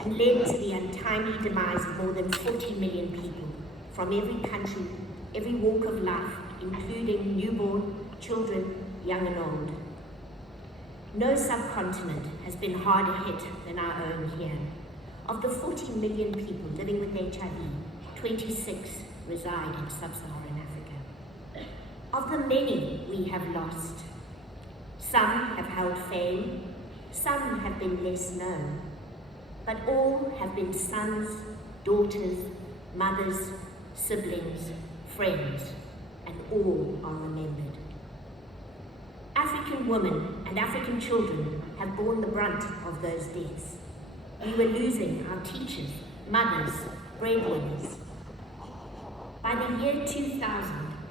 and led to the untimely demise of more than 40 million people from every country, every walk of life, including newborn, children, young and old. No subcontinent has been harder hit than our own here. Of the 40 million people living with HIV, 26 reside in sub-Saharan Africa. Of the many we have lost, some have held fame, some have been less known, but all have been sons, daughters, mothers, siblings, friends, and all are remembered. African women and African children have borne the brunt of those deaths. We were losing our teachers, mothers, breadwinners. By the year 2000,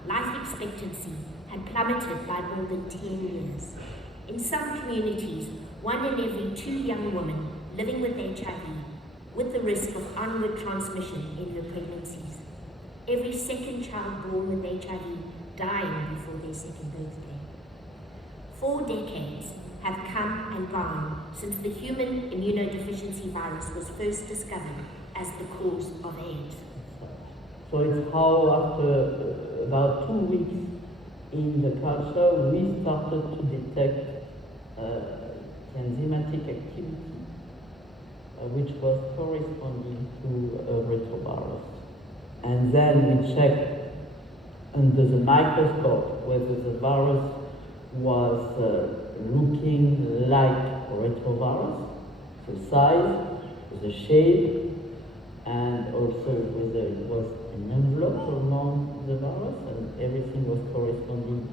life expectancy had plummeted by more than 10 years. In some communities, 1 in every 2 young women living with HIV, with the risk of onward transmission in her pregnancies. Every second child born with HIV dying before their second birthday. 4 decades have come and gone since the human immunodeficiency virus was first discovered as the cause of AIDS. So it's how after about 2 weeks in the culture, we started to detect enzymatic activity, which was corresponding to a retrovirus. And then we checked under the microscope whether the virus was looking like retrovirus, the size, the shape, and also whether it was an envelope around the virus, and everything was corresponding.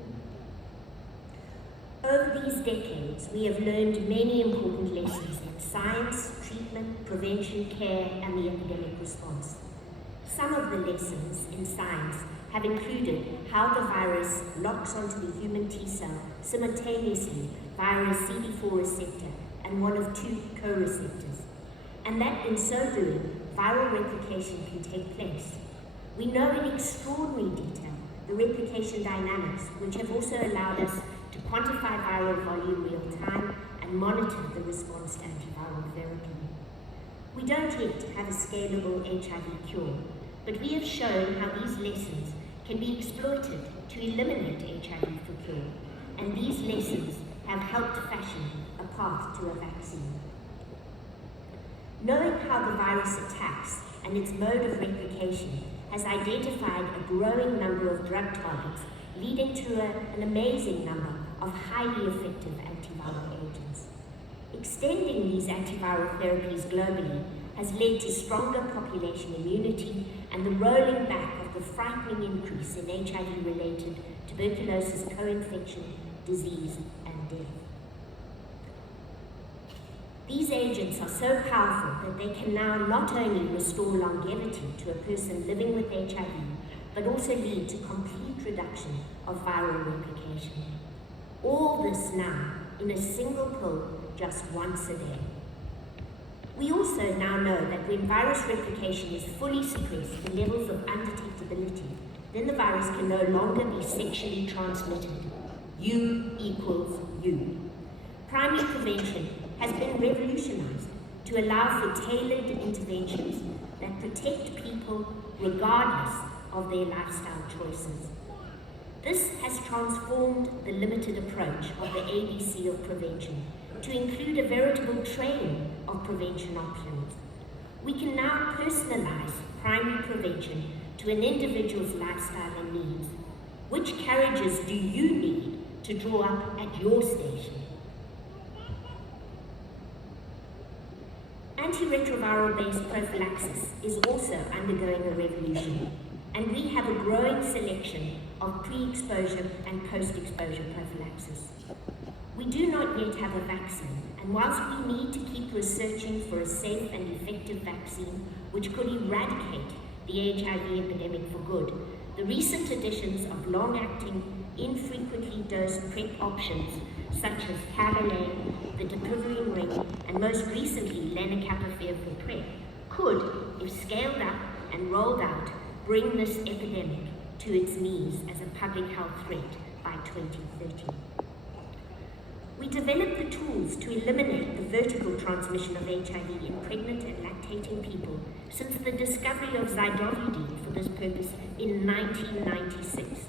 Over these decades, we have learned many important lessons in science, treatment, prevention, care, and the epidemic response. Some of the lessons in science have included how the virus locks onto the human T cell simultaneously via a CD4 receptor and one of 2 co-receptors, and that in so doing, viral replication can take place. We know in extraordinary detail the replication dynamics, which have also allowed us to quantify viral volume real time and monitor the response to antiviral therapy. We don't yet have a scalable HIV cure, but we have shown how these lessons can be exploited to eliminate HIV for cure, and these lessons have helped fashion a path to a vaccine. Knowing how the virus attacks and its mode of replication has identified a growing number of drug targets, leading to an amazing number of highly effective antiviral agents. Extending these antiviral therapies globally has led to stronger population immunity and the rolling back of the frightening increase in HIV-related tuberculosis co-infection, disease, and death. These agents are so powerful that they can now not only restore longevity to a person living with HIV, but also lead to complete reduction of viral replication. All this now in a single pill just once a day. We also now know that when virus replication is fully suppressed to levels of undetectability, then the virus can no longer be sexually transmitted. U equals U. Primary prevention has been revolutionized to allow for tailored interventions that protect people regardless of their lifestyle choices. This has transformed the limited approach of the ABC of prevention to include a veritable train of prevention options. We can now personalize primary prevention to an individual's lifestyle and needs. Which carriages do you need to draw up at your station? Antiretroviral-based prophylaxis is also undergoing a revolution, and we have a growing selection of pre-exposure and post-exposure prophylaxis. We do not yet have a vaccine, and whilst we need to keep researching for a safe and effective vaccine which could eradicate the HIV epidemic for good, the recent additions of long-acting, infrequently dosed PrEP options such as Cavalane, the Dipivirine ring, and most recently lenacapavir for PrEP could, if scaled up and rolled out, bring this epidemic to its knees as a public health threat by 2030. We developed the tools to eliminate the vertical transmission of HIV in pregnant and lactating people since the discovery of zidovudine for this purpose in 1996.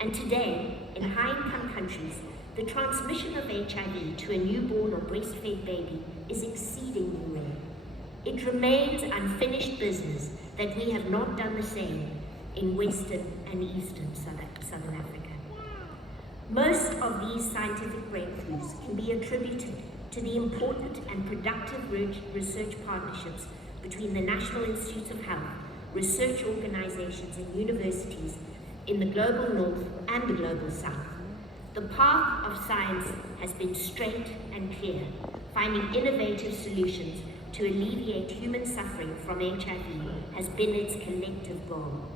And today, in high-income countries, the transmission of HIV to a newborn or breastfed baby is exceedingly rare. It remains unfinished business that we have not done the same in Western and Eastern Southern Africa. Most of these scientific breakthroughs can be attributed to the important and productive research partnerships between the National Institutes of Health, research organizations and universities in the global north and the global south. The path of science has been straight and clear, finding innovative solutions to alleviate human suffering from HIV has been its collective goal.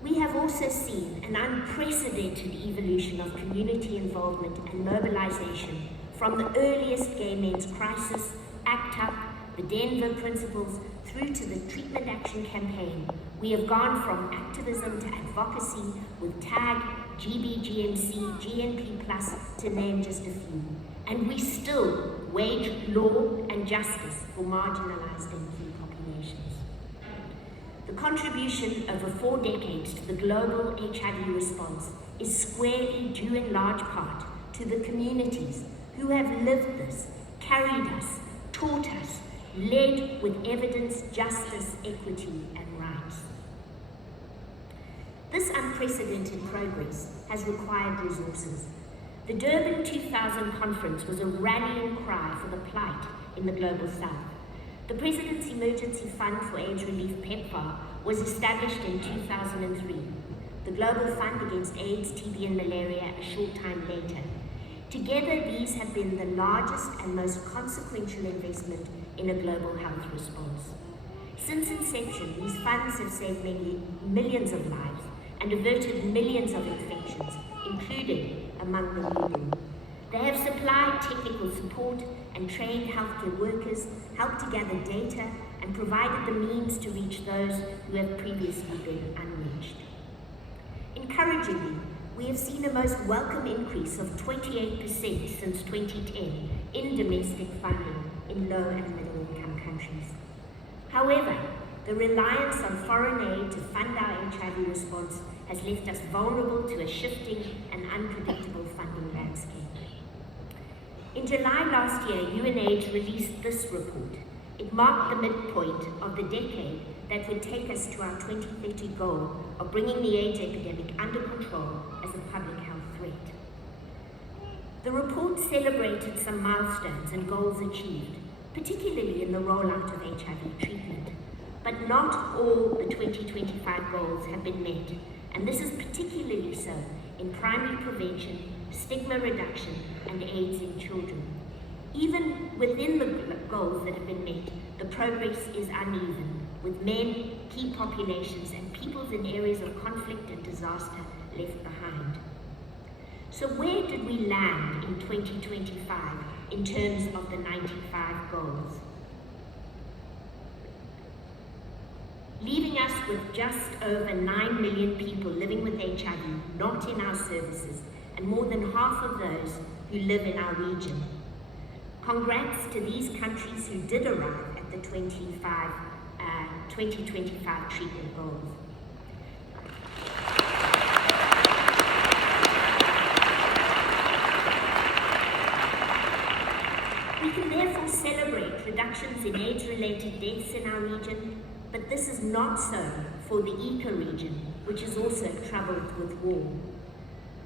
We have also seen an unprecedented evolution of community involvement and mobilization from the earliest gay men's crisis, ACT UP, the Denver Principles, through to the Treatment Action Campaign. We have gone from activism to advocacy with TAG, GBGMC, GNP+, to name just a few. And we still wage law and justice for marginalized and key populations. The contribution over 4 decades to the global HIV response is squarely due in large part to the communities who have lived this, carried us, taught us, led with evidence, justice, equity, and rights. This unprecedented progress has required resources. The Durban 2000 conference was a rallying cry for the plight in the global south. The President's Emergency Fund for AIDS Relief, PEPFAR, was established in 2003. The Global Fund Against AIDS, TB and Malaria a short time later. Together, these have been the largest and most consequential investment in a global health response. Since inception, these funds have saved millions of lives and averted millions of infections, including among the newborn. They have supplied technical support and trained healthcare workers, helped to gather data, and provided the means to reach those who have previously been unreached. Encouragingly, we have seen a most welcome increase of 28% since 2010 in domestic funding in low and middle income countries. However, the reliance on foreign aid to fund our HIV response has left us vulnerable to a shifting and unpredictable funding landscape. In July last year, UNAIDS released this report. It marked the midpoint of the decade that would take us to our 2030 goal of bringing the AIDS epidemic under control as a public health threat. The report celebrated some milestones and goals achieved, particularly in the rollout of HIV treatment. But not all the 2025 goals have been met, and this is particularly so in primary prevention, stigma reduction, and AIDS in children. Even within the goals that have been met, the progress is uneven, with men, key populations, and peoples in areas of conflict and disaster left behind. So where did we land in 2025 in terms of the 95 goals? Leaving us with just over 9 million people living with HIV not in our services, and more than half of those who live in our region. Congrats to these countries who did arrive at the 2025 treatment goals. We can therefore celebrate reductions in AIDS-related deaths in our region, but this is not so for the ECA region, which is also troubled with war.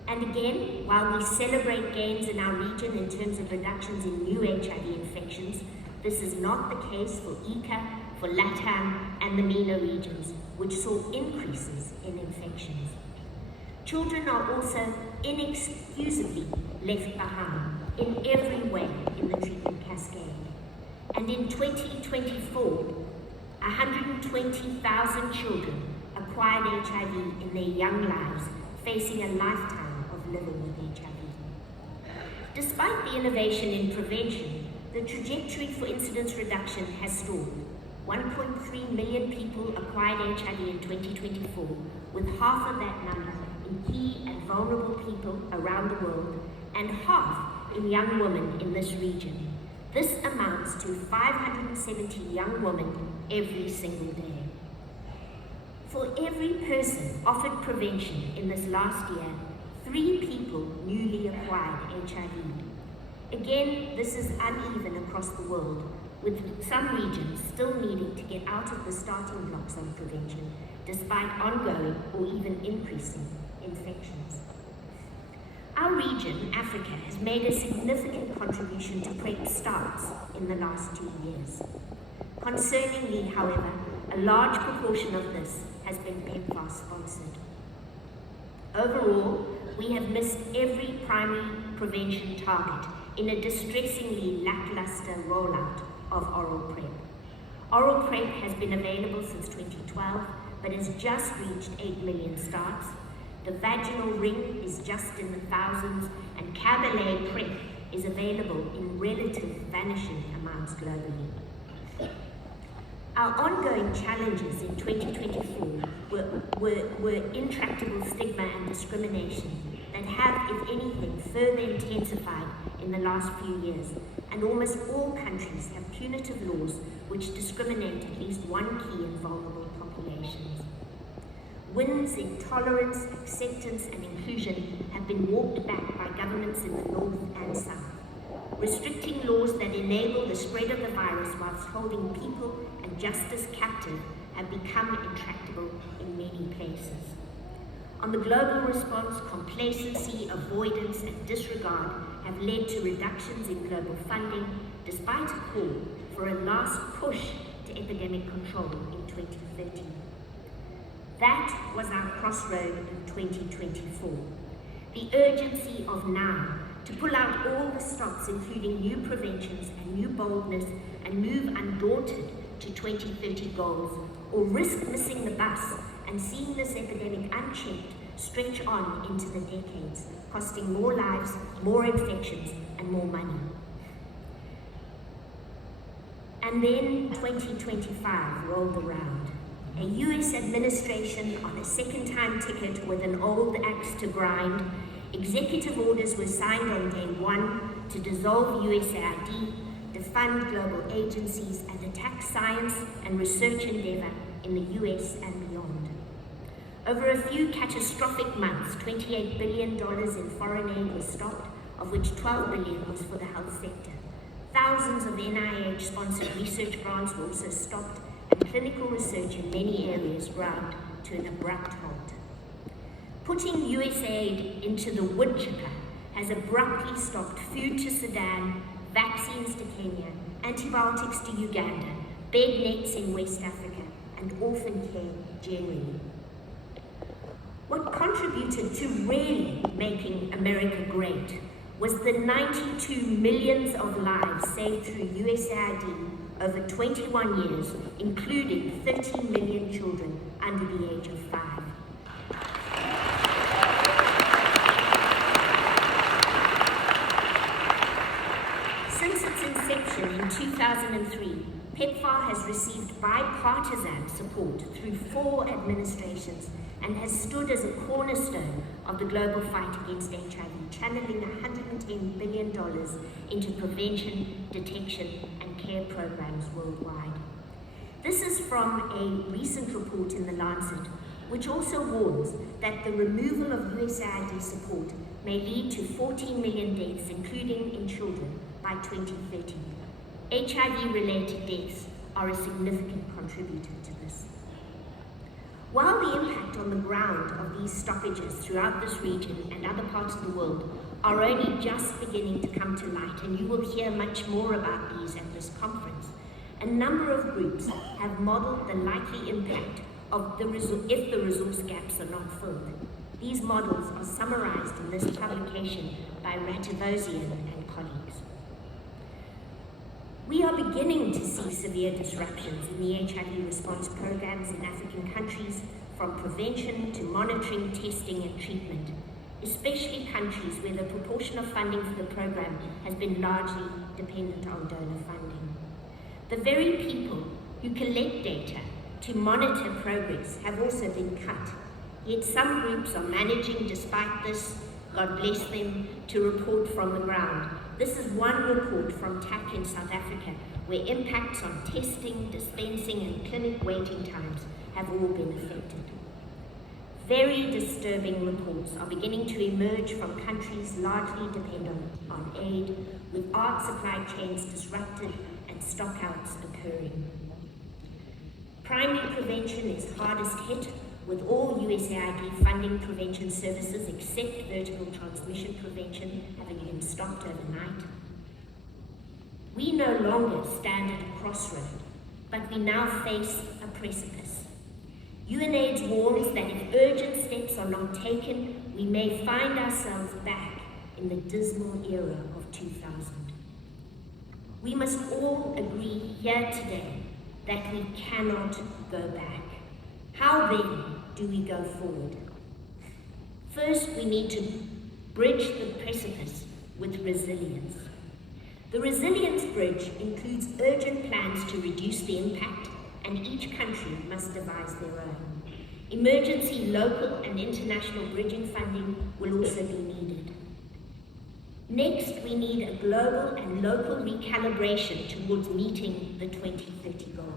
And again, while we celebrate gains in our region in terms of reductions in new HIV infections, this is not the case for ECA, for LATAM, and the MENA regions, which saw increases in infections. Children are also inexcusably left behind in every way in the treatment cascade. And in 2024, 120,000 children acquired HIV in their young lives, facing a lifetime of living with HIV. Despite the innovation in prevention, the trajectory for incidence reduction has stalled. 1.3 million people acquired HIV in 2024, with half of that number in key and vulnerable people around the world, and half in young women in this region. This amounts to 570 young women every single day. For every person offered prevention in this last year, 3 people newly acquired HIV. Again, this is uneven across the world, with some regions still needing to get out of the starting blocks on prevention, despite ongoing or even increasing infections. Our region, Africa, has made a significant contribution to PrEP starts in the last 2 years. Concerningly, however, a large proportion of this has been PEPFAR sponsored. Overall, we have missed every primary prevention target in a distressingly lackluster rollout of oral PrEP. Oral PrEP has been available since 2012, but has just reached 8 million starts. The vaginal ring is just in the thousands, and Cabernet PrEP is available in relative vanishing amounts globally. Our ongoing challenges in 2024 were intractable stigma and discrimination that have, if anything, further intensified in the last few years, and almost all countries have punitive laws which discriminate at least one key and vulnerable populations. Wins in tolerance, acceptance, and inclusion have been walked back by governments in the north and south. Restricting laws that enable the spread of the virus whilst holding people and justice captive have become intractable in many places. On the global response, complacency, avoidance, and disregard have led to reductions in global funding, despite a call for a last push to epidemic control in 2030. That was our crossroad in 2024. The urgency of now to pull out all the stops, including new preventions and new boldness, and move undaunted to 2030 goals, or risk missing the bus and seeing this epidemic unchecked stretch on into the decades, costing more lives, more infections, and more money. And then 2025 rolled around. A US administration on a second-time ticket with an old axe to grind. Executive orders were signed on day 1 to dissolve USAID, defund global agencies, and attack science and research endeavor in the US and beyond. Over a few catastrophic months, $28 billion in foreign aid was stopped, of which $12 billion was for the health sector. Thousands of NIH-sponsored research grants were also stopped, and clinical research in many areas ground to an abrupt halt. Putting USAID into the wood chipper has abruptly stopped food to Sudan, vaccines to Kenya, antibiotics to Uganda, bed nets in West Africa, and orphan care generally. What contributed to really making America great was the 92 millions of lives saved through USAID over 21 years, including 30 million children under the age of 5. Since its inception in 2003, PEPFAR has received bipartisan support through 4 administrations and has stood as a cornerstone of the global fight against HIV, channeling $110 billion into prevention, detection, and care programs worldwide. This is from a recent report in The Lancet, which also warns that the removal of USAID support may lead to 14 million deaths, including in children, by 2030. HIV-related deaths are a significant contributor to this. While the impact on the ground of these stoppages throughout this region and other parts of the world are only just beginning to come to light, and you will hear much more about these at this conference, a number of groups have modeled the likely impact of if the resource gaps are not filled. These models are summarized in this publication by Rativosian and colleagues. We are beginning to see severe disruptions in the HIV response programs in African countries, from prevention to monitoring, testing, and treatment, especially countries where the proportion of funding for the program has been largely dependent on donor funding. The very people who collect data to monitor progress have also been cut, yet some groups are managing despite this God bless them, to report from the ground. This is one report from TAC in South Africa, where impacts on testing, dispensing, and clinic waiting times have all been affected. Very disturbing reports are beginning to emerge from countries largely dependent on aid, with art supply chains disrupted and stockouts occurring. Primary prevention is hardest hit, with all USAID funding prevention services except vertical transmission prevention having been stopped overnight. We no longer stand at a crossroad, but we now face a precipice. UNAIDS warns that if urgent steps are not taken, we may find ourselves back in the dismal era of 2000. We must all agree here today that we cannot go back. How then do we go forward? First, we need to bridge the precipice with resilience. The resilience bridge includes urgent plans to reduce the impact, and each country must devise their own. Emergency local and international bridging funding will also be needed. Next, we need a global and local recalibration towards meeting the 2030 goals.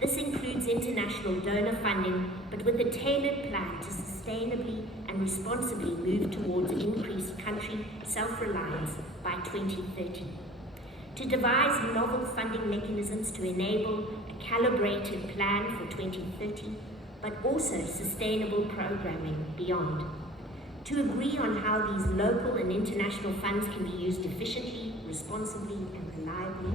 This includes international donor funding, but with a tailored plan to sustainably and responsibly move towards increased country self-reliance by 2030. To devise novel funding mechanisms to enable a calibrated plan for 2030, but also sustainable programming beyond. To agree on how these local and international funds can be used efficiently, responsibly, and reliably.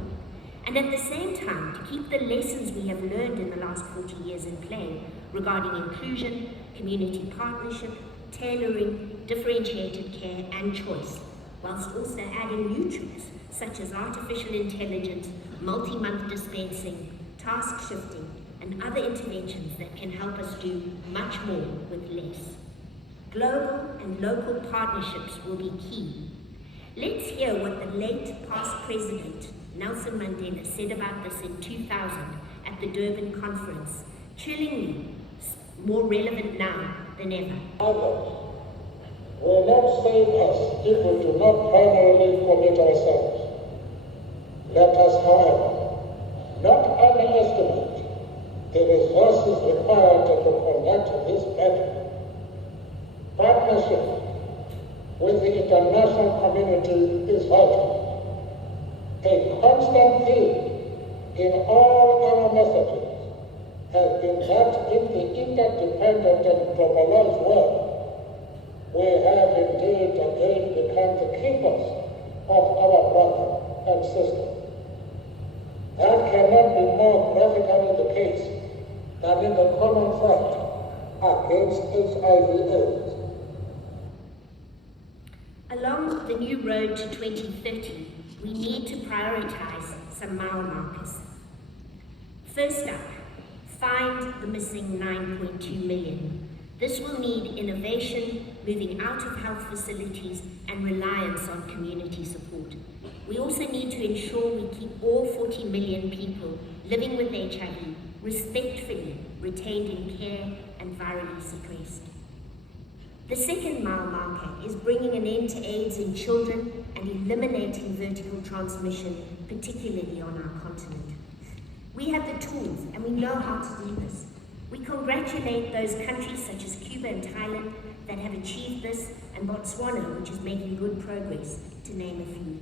And at the same time, to keep the lessons we have learned in the last 40 years in play regarding inclusion, community partnership, tailoring, differentiated care, and choice, whilst also adding new tools such as artificial intelligence, multi-month dispensing, task shifting, and other interventions that can help us do much more with less. Global and local partnerships will be key. Let's hear what the late past president Nelson Mandela said about this in 2000 at the Durban conference, chillingly more relevant now than ever. Others will not save us if we do not primarily commit ourselves. Let us, however, not underestimate the resources required to conduct this battle. Partnership with the international community is vital. A constant theme in all our messages has been that in the interdependent and globalized world, we have indeed again become the keepers of our brother and sister. That cannot be more graphically the case than in the common fight against HIV/AIDS. Along the new road to 2030, we need to prioritize some mile markers. First up, find the missing 9.2 million. This will need innovation, moving out of health facilities, and reliance on community support. We also need to ensure we keep all 40 million people living with HIV respectfully retained in care and virally suppressed. The second mile marker is bringing an end to AIDS in children and eliminating vertical transmission, particularly on our continent. We have the tools and we know how to do this. We congratulate those countries such as Cuba and Thailand that have achieved this, and Botswana, which is making good progress, to name a few.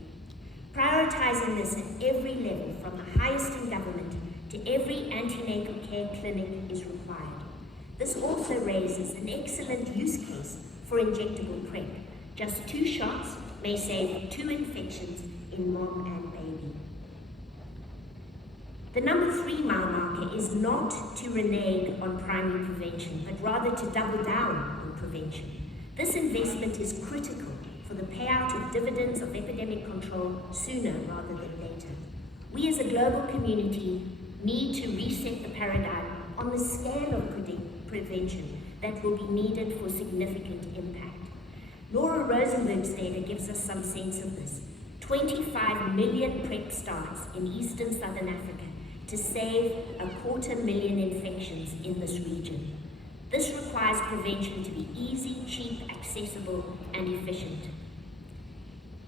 Prioritizing this at every level, from the highest in government to every antenatal care clinic, is required. This also raises an excellent use case for injectable PrEP. Just 2 shots may save 2 infections in mom and baby. The number 3 mile marker is not to renege on primary prevention, but rather to double down on prevention. This investment is critical for the payout of dividends of epidemic control sooner rather than later. We as a global community need to reset the paradigm on the scale of prevention that will be needed for significant impact. Laura Rosenberg's data gives us some sense of this. 25 million PrEP starts in eastern Southern Africa to save 250,000 infections in this region. This requires prevention to be easy, cheap, accessible, and efficient.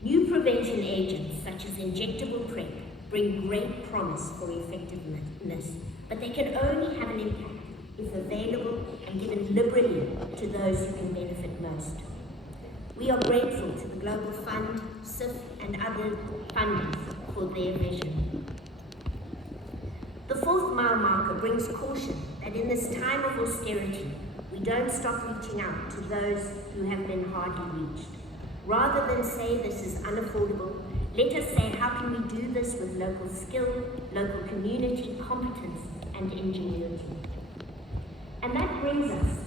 New prevention agents, such as injectable PrEP, bring great promise for effectiveness, but they can only have an impact if available and given liberally to those who can benefit most. We are grateful to the Global Fund, SIF, and other funders for their vision. The 4th mile marker brings caution that in this time of austerity, we don't stop reaching out to those who have been hardly reached. Rather than say this is unaffordable, let us say how can we do this with local skill, local community competence, and ingenuity. And that brings us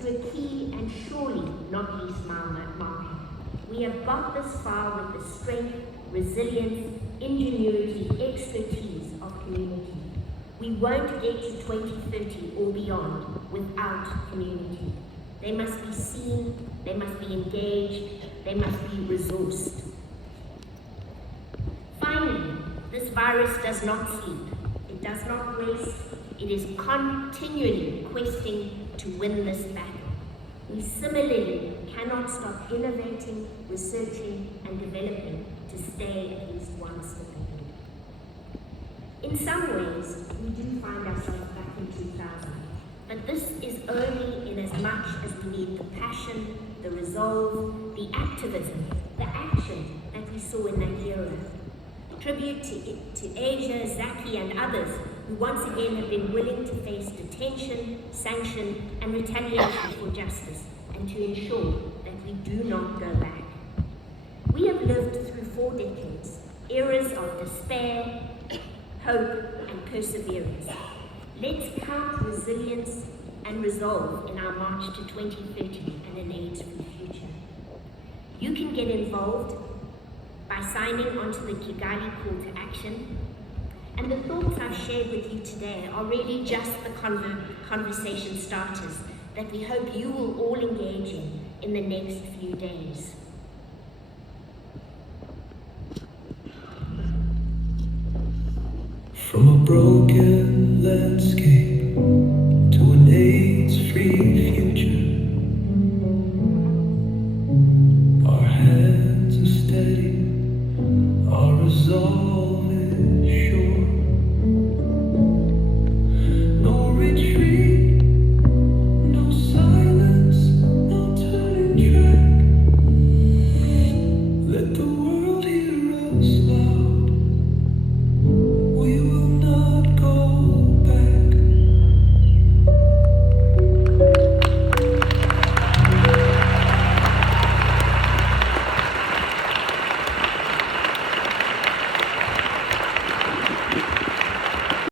to a key and surely not least mile marker. We have got this far with the strength, resilience, ingenuity, expertise of community. We won't get to 2030 or beyond without community. They must be seen, they must be engaged, they must be resourced. Finally, this virus does not sleep. It does not rest. It is continually questing to win this battle. We similarly cannot stop innovating, researching, and developing to stay at least one step ahead. In some ways, we do find ourselves back in 2000, but this is only in as much as we need the passion, the resolve, the activism, the action that we saw in that era. Tribute to Asia, Zaki, and others who once again have been willing to face detention, sanction, and retaliation for justice, and to ensure that we do not go back. We have lived through 4 decades, eras of despair, hope, and perseverance. Let's count resilience and resolve in our march to 2030 and an AIDS-free future. You can get involved by signing onto the Kigali call to action. And the thoughts I've shared with you today are really just the conversation starters that we hope you will all engage in the next few days. From a broken landscape